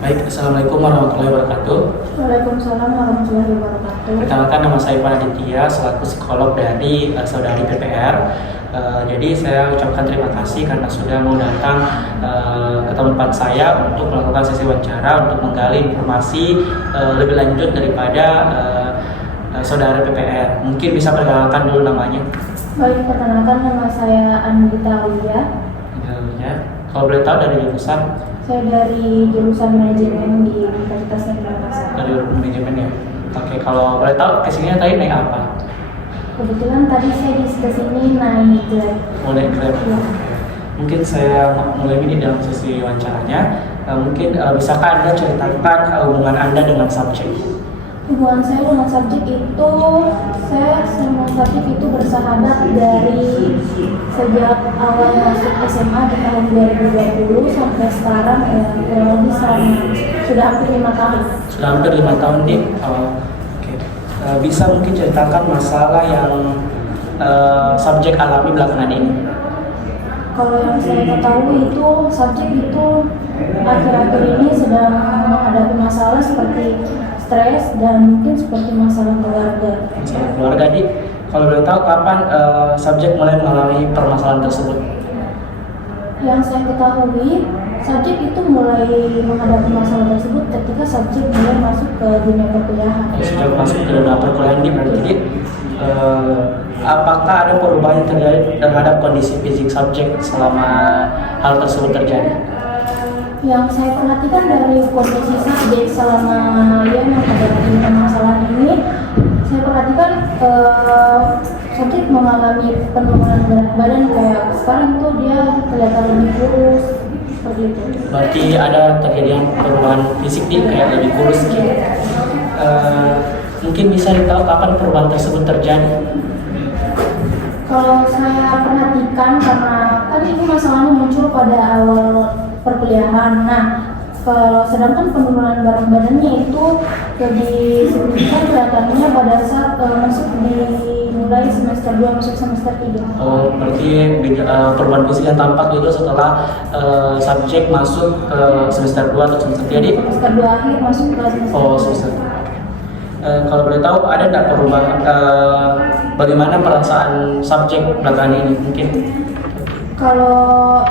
Baik, Assalamualaikum warahmatullahi wabarakatuh. Waalaikumsalam warahmatullahi wabarakatuh. Perkenalkan, nama saya Ivan Aditya, selaku psikolog dari Saudari PPR. Jadi saya ucapkan terima kasih karena sudah mau datang ke tempat saya untuk melakukan sesi wawancara untuk menggali informasi lebih lanjut daripada Saudara PPR. Mungkin bisa perkenalkan dulu namanya. Baik, perkenalkan nama saya Anggita Widya. Kalau boleh tahu dari jurusan? Saya dari jurusan manajemen di Universitas Negeri Makassar. Dari manajemen ya. Oke, kalau boleh tahu kesini tadi naik apa? Kebetulan tadi saya di sini naik Grab. Naik Grab. Ya. Mungkin saya mulai ini dalam sesi wawancaranya. Mungkin bisakah Anda ceritakan hubungan Anda dengan subjek? Hubungan saya dengan subjek itu, saya sama subjek itu bersahabat dari sejak awal masuk SMA di tahun 2020 sampai sekarang kurang lebih sudah hampir 5 tahun. Sudah hampir 5 tahun nih. Oke. Bisa mungkin ceritakan masalah yang subjek alami belakangan ini? Kalau yang saya ketahui itu subjek itu akhir-akhir ini sedang menghadapi masalah seperti stres dan mungkin seperti masalah keluarga. Masalah keluarga nih. Kalau boleh tahu kapan subjek mulai mengalami permasalahan tersebut? Yang saya ketahui, subjek itu mulai menghadapi masalah tersebut ketika subjek mulai masuk ke dunia perkuliahan. Sejak masuk ke dunia perkuliahan ini berarti apakah ada perubahan yang terjadi terhadap kondisi fisik subjek selama hal tersebut terjadi? Yang saya perhatikan dari kondisi subjek selama dia menghadapi permasalahan ini, saya perhatikan subjek mengalami penurunan berat badan, kayak sekarang tuh dia kelihatan lebih kurus seperti itu. Berarti ada terjadi perubahan fisik nih, kayak lebih kurus gitu. Mungkin bisa ditahu kapan perubahan tersebut terjadi? Kalau saya perhatikan, karena kan itu masalahnya muncul pada awal perkuliahan. Nah, kalau sedangkan penurunan berat badannya itu lebih signifikan kelihatannya pada saat masuk di mulai semester 2 masuk semester 3. Oh, berarti perubahan fisik yang tampak itu setelah subjek masuk ke semester 2 atau semester 3 di? Semester 2 akhir masuk ke semester 3. Oh, semester 2. Kalau boleh tahu ada nggak perubahan bagaimana perasaan subjek belakangan ini mungkin? Kalau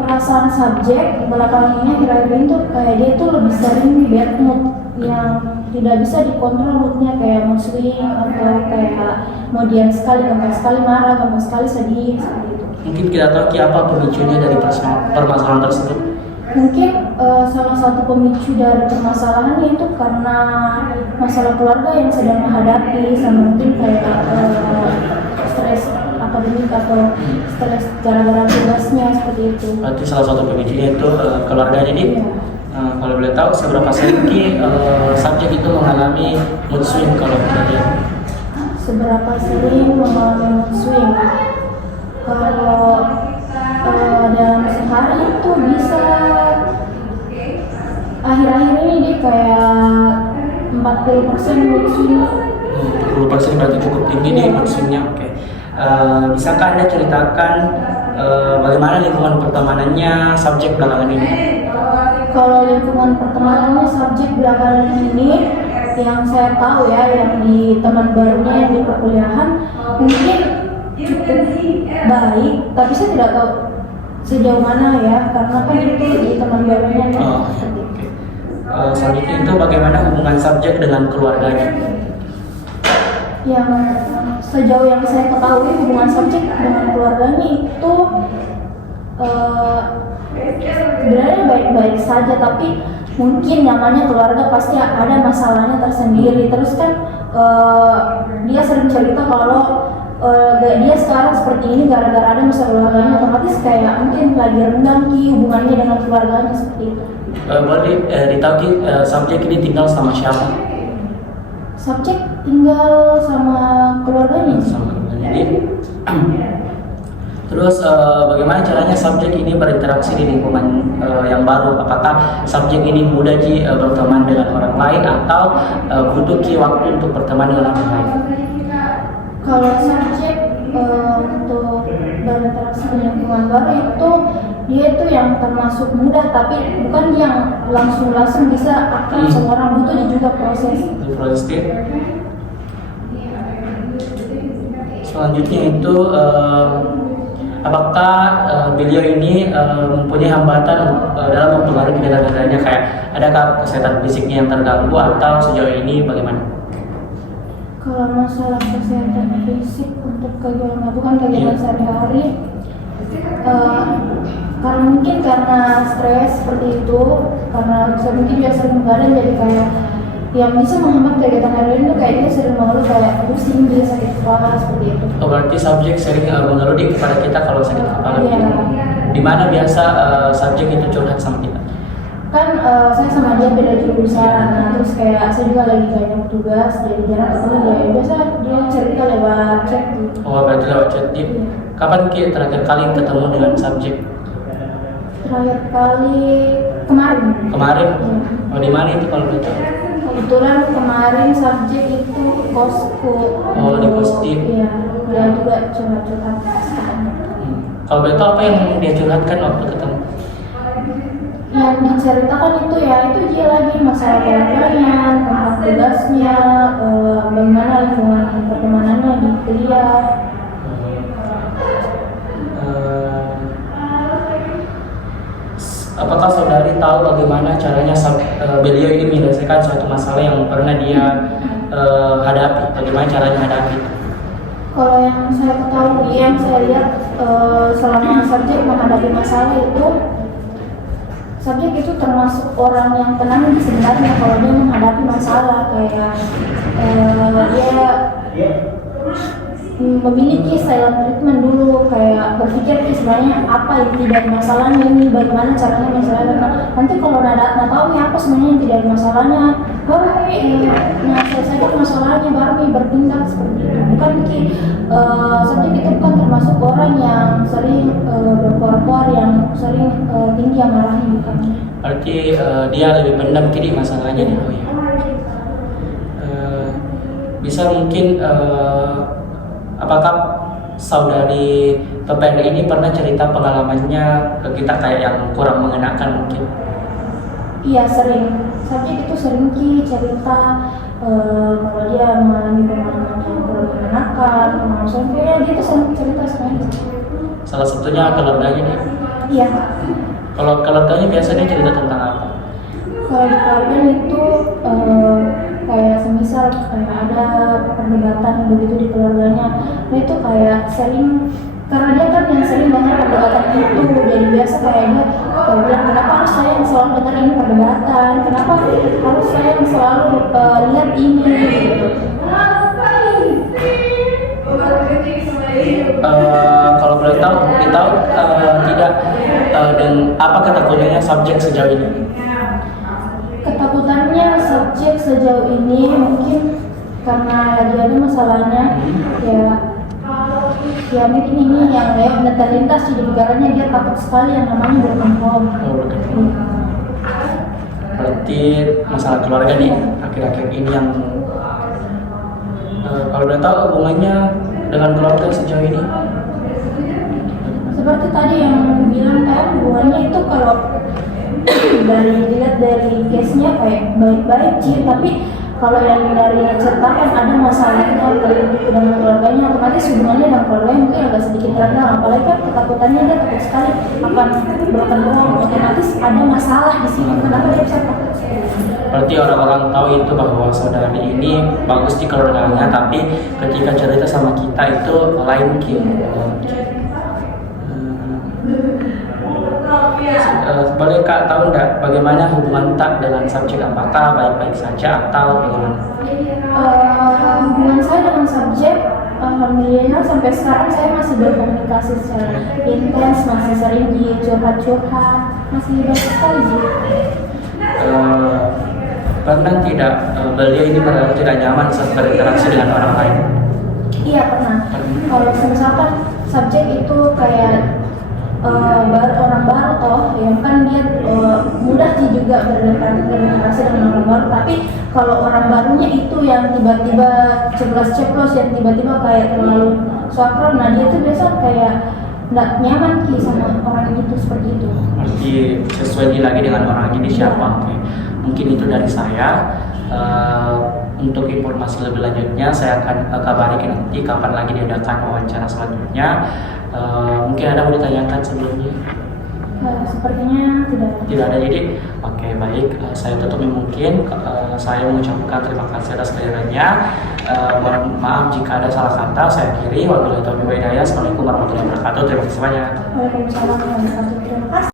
perasaan subjek belakangan ini akhir-akhir ini tuh kayak dia tuh lebih sering bad mood yang tidak bisa dikontrol moodnya, kayak mood swing atau kayak kemudian sekali marah, gampang sekali sedih seperti itu. Mungkin kita tahu apa pemicunya dari permasalahan tersebut? Mungkin salah satu pemicu dari permasalahannya itu karena masalah keluarga yang sedang menghadapi, sama mungkin kayak stres akademik atau stres gara-gara tugasnya seperti itu. Berarti salah satu pemicunya itu keluarganya nih. Iya. Kalau boleh tahu seberapa sering subjek itu mengalami mood swing kalau kita? Seberapa sering mengalami mood swing? Kalau dalam sehari itu bisa akhir-akhir ini dia kayak 40% mood swing. 40% berarti cukup tinggi nih mood swingnya. Oke. Bisakah Anda ceritakan bagaimana lingkungan pertemanannya subjek belakangan ini? Kalau lingkungan pertemanannya subjek belakangan ini, yang saya tahu ya, yang di teman barunya yang di perkuliahan mungkin cukup baik, tapi saya tidak tahu sejauh mana ya, karena kan itu di teman barunya kan. Okay. Selanjutnya itu bagaimana hubungan subjek dengan keluarganya? Yang sejauh yang saya ketahui hubungan subjek dengan keluarganya itu sebenarnya baik-baik saja, tapi mungkin namanya keluarga pasti ada masalahnya tersendiri. Terus kan dia sering cerita kalau dia sekarang seperti ini gara-gara ada masalah keluarganya, otomatis kayak mungkin lagi renggang hubungannya dengan keluarganya seperti itu. Boleh ditahu subjek ini tinggal sama siapa? Subjek tinggal sama keluarganya. Sama keluarganya. Terus bagaimana caranya subjek ini berinteraksi di lingkungan yang baru? Apakah subjek ini mudah berteman dengan orang lain atau butuh waktu untuk berteman dengan orang lain? Kalau subjek untuk berinteraksi dengan lingkungan baru itu dia itu yang termasuk mudah, tapi bukan yang langsung bisa akrab sama orang, butuh juga proses. Proses dia. Selanjutnya itu apakah beliau ini mempunyai hambatan dalam mempengaruhi kegiatan-kegiatannya, kayak adakah kesehatan fisiknya yang terganggu atau sejauh ini bagaimana? Kalau masalah kesehatan fisik untuk kegiatan melakukan kegiatan sehari-hari, karena mungkin karena stres seperti itu, karena saya mungkin juga sering begadang, jadi kayak yang bisa menghambat kegiatan hari itu kayaknya sering mengeluh kayak pusing, dia sakit kepala seperti itu. Oh, berarti subjek sering mengeluh kepada kita kalau sakit kepala. Iya. Di mana biasa subjek itu curhat sama kita? Kan saya sama dia beda jurusan, nah terus kayak saya juga lagi banyak tugas, jadi jarang ketemu dia. Biasa dia cerita lewat chat gitu. Oh, berarti lewat chat. Kapan Ki terakhir kali ketemu dengan subjek? Terakhir kali kemarin. Kemarin? Ya. Oh, di mana itu kalau betul? Kebetulan kemarin subjek itu kosku. Oh, di Kostim. Iya, dia juga curhat-curhat. Kalau betul apa yang dia curhatkan waktu ketemu? Yang diceritakan itu ya itu dia lagi masalah keluarganya, tentang tugasnya, bagaimana lingkungan pertemanannya di kuliah. Apakah saudari tahu bagaimana caranya beliau ini menyelesaikan suatu masalah yang pernah dia hadapi? Bagaimana caranya hadapi? Kalau yang saya ketahui, yang saya lihat selama subjek menghadapi masalah itu, subjek itu termasuk orang yang tenang sebenarnya kalau dia menghadapi masalah, kayak dia memiliki silent treatment dulu, kayak berpikir sebenarnya apa inti dari masalahnya ini, bagaimana caranya masalahnya. Nanti kalau nggak tahu nih apa sebenarnya inti dari masalahnya, baru selesaikan masalahnya, baru bertindak seperti itu. Bukan subjek itu bukan termasuk orang yang sering berkoar-koar, yang sering tinggi amarahnya, bukan. Berarti dia lebih pendam kiri masalahnya nih. Oh ya. Bisa mungkin apakah saudari PPR ini pernah cerita pengalamannya ke kita kayak yang kurang mengenakan mungkin? Iya, sering. Subjek itu sering cerita kalau dia mengalami pengalaman yang kurang mengenakan, pengalaman dia itu sering cerita sebenarnya. Salah satunya keluarganya nih. Iya. Kalau keluarganya biasanya cerita tentang apa? Kalau di keluarga itu kayak semisal kayak ada perdebatan begitu di keluarganya, nah itu kayak sering, karena dia kan yang sering banget perdebatan itu, jadi biasa kayak dia bilang kenapa harus saya yang selalu dengar ini perdebatan, kenapa harus saya yang selalu lihat ini gitu. Kalau boleh tahu, tidak dan apa ketakutannya subjek sejauh ini? Ketakutannya subjek sejauh ini mungkin karena lagi ada masalahnya, ya mungkin ini yang terlintas di negaranya, dia takut sekali yang namanya broken home. Berarti masalah keluarga nih akhir-akhir ini yang kalau boleh tahu hubungannya dengan keluarga sejauh ini? Seperti tadi yang bilang kan, hubungannya itu kalau dilihat dari case-nya kayak baik-baik sih, tapi kalau yang dari ceritakan ada masalahnya dengan keluarganya, otomatis hubungannya dengan keluarganya mungkin agak sedikit renggang, apalagi kan ketakutannya dia takut sekali akan broken home, otomatis ada masalah di sini. Kenapa dia bisa takut? Berarti orang-orang tahu itu bahwa saudari ini bagus di keluarganya, tapi ketika cerita sama kita itu lain gitu. Boleh Kak tahu nggak bagaimana hubungan Tak dengan subjek, apakah baik-baik saja atau bagaimana? Hubungan saya dengan subjek, alhamdulillah sampai sekarang saya masih berkomunikasi secara intens, masih sering curhat-curhat, masih baik sekali sih. Pernah tidak beliau ini merasa tidak nyaman saat berinteraksi dengan orang lain? Iya pernah. Kalau misalkan subjek itu kayak orang baru toh, yang kan dia mudah sih juga berinteraksi dengan orang baru. Tapi kalau orang barunya itu yang tiba-tiba ceplos, yang tiba-tiba kayak terlalu soakron, nah dia tuh biasa kayak nggak nyaman Ki sama orang itu seperti itu. Berarti sesuai lagi dengan orangnya di siapa. Oke. Mungkin itu dari saya. Untuk informasi lebih lanjutnya saya akan kabari nanti kapan lagi diadakan wawancara selanjutnya. Mungkin ada mau ditanyakan sebelumnya? Sepertinya tidak. Tidak ada. Jadi oke, baik. Saya tutup mungkin. Saya mengucapkan terima kasih atas kehadirannya. Mohon maaf jika ada salah kata. Saya akhiri. Wabillahi taufiq wal hidayah. Assalamualaikum warahmatullahi wabarakatuh. Terima kasih banyak. Waalaikumsalam warahmatullahi wabarakatuh. Terima kasih.